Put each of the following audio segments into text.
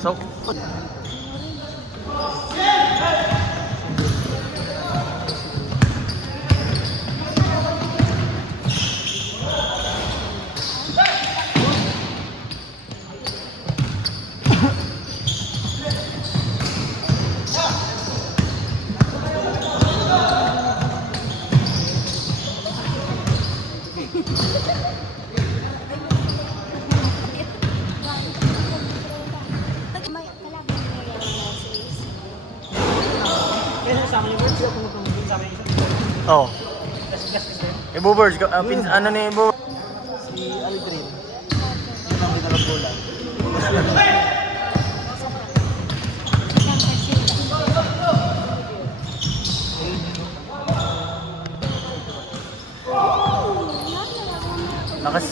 So, oh. Ibo Birds, ano ni Ibo? Si Aldrin. Ang binalang bola. Lakas.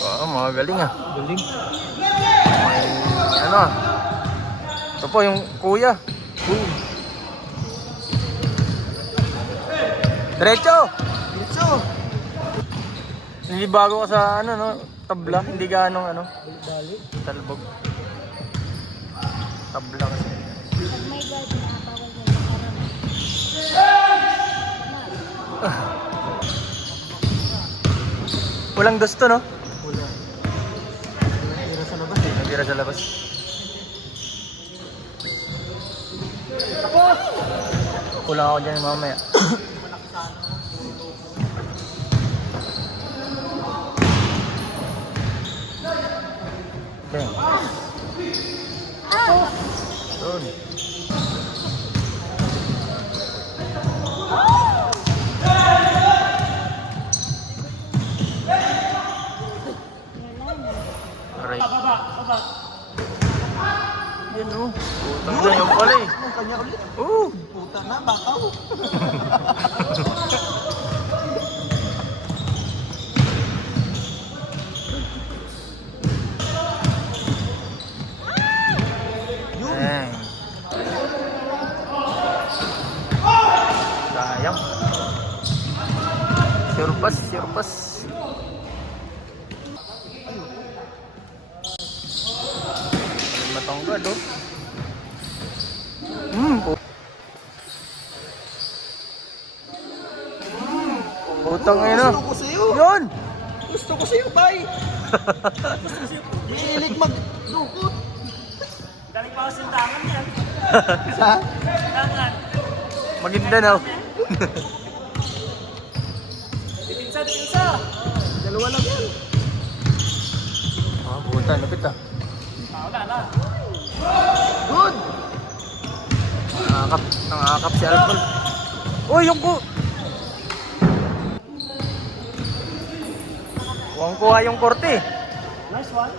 Oo, mga galing ah. Galing. May ano ah. Ito po yung kuya. Diretso! Diretso! Hindi bago ka sa ano no, tabla, hindi ganong ano, Balik-balik. talbog. Tabla kasi. Pag may guard na, bawal yan. Walang gusto no? Wala. Tira sa labas eh. Natira sa labas. Kulang ako dyan mamaya. Okay. Doon. Aray. Yan o. Putang na yung pala eh. Ang kanya ulit. Oo. Puta na, bakaw. Yun. Dang. Sayang. Sirpas, sirpas. Matangkad oh. Putang ina. Gusto ko sa'yo. Yun! Gusto ko sa'yo, bay. Hilig mag-dukot. Galing pa ako sa tangan yan. Sa? Tangan. Maganda na. Dipinsa, dipinsa. Dalawa lang yan. Ah, puta, lapit ah. Wala na. Good. Nangakap si Alcol. Uy, yung ko! Huwag kuha yung korte. Nice one.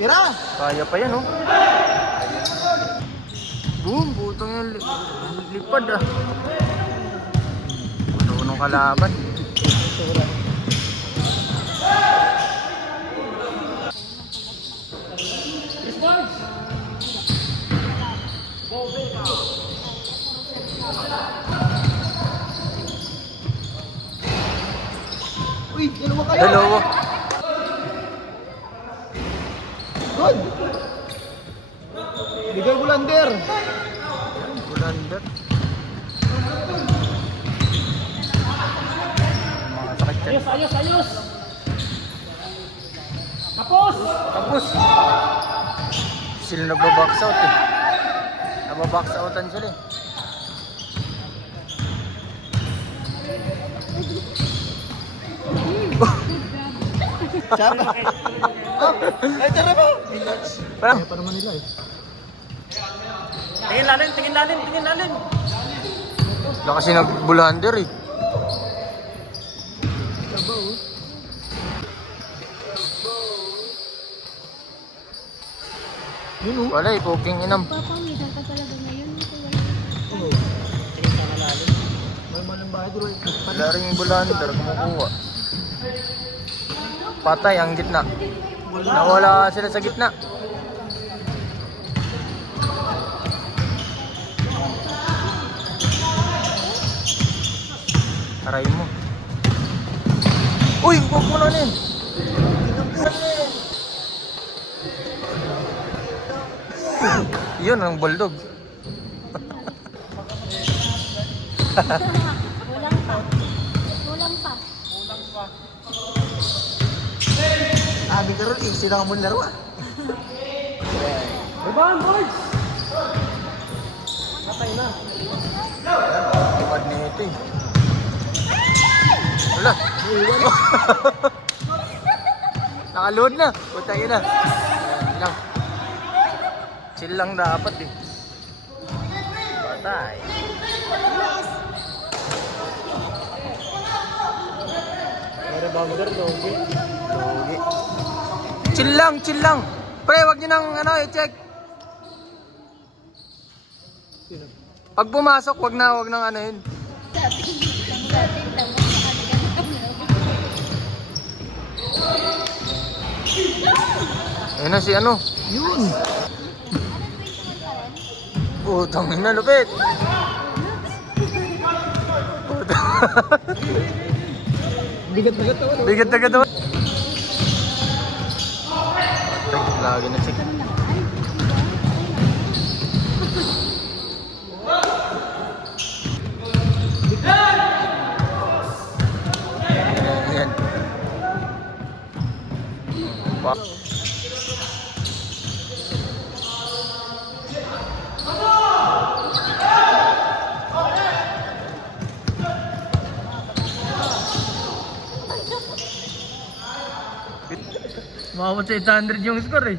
Tira. Kaya pa yan oh. Boom, putang yan. Lipad ah. Unong kalaban. Uy, dalawa kayo. Dalawa. Good. Bigay Bulander. Bulander. Mga sakit yan. Ayos, ayos, ayos. Tapos. Tapos. Sila nagbabox out eh. Nagbabox outan sila eh. Tsaka. Ay, tara ba? Parang, Kaya pa naman nila eh. Tingin lalim, tingin lalim, tingin lalim. wala kasi nagbulander eh. Taba oh. Yun oh. Wala eh, cooking inam. Papamitan ka talaga ngayon. Oo. Tingin sana lalim. May malang bahay doon. Wala rin yung bulander, kumukuha. Patay ang gitna. Nawala sila sa gitna. Aray mo. Uy, huwag mo na rin. Yun ang bulldog. Kulang pa. Kulang pa. Abi ka ron, easy lang mo laro ah. Rebound, boys! Patay na. Tupad na ito eh. Wala. Nakaload na. Putang ina. Ayan lang. Chill lang dapat eh. Patay. May rebounder, Logi. Lugi. Chill lang, chill lang. Pre, wag niyo nang ano, i-check. Pag pumasok, wag nang ano yun. Ayun na si ano. Yun. Putang ina, lupit. Bigat-bigat ako. Bigat na gano'n. Lagi na check. Yan. Mawawat sa 800 yung score eh.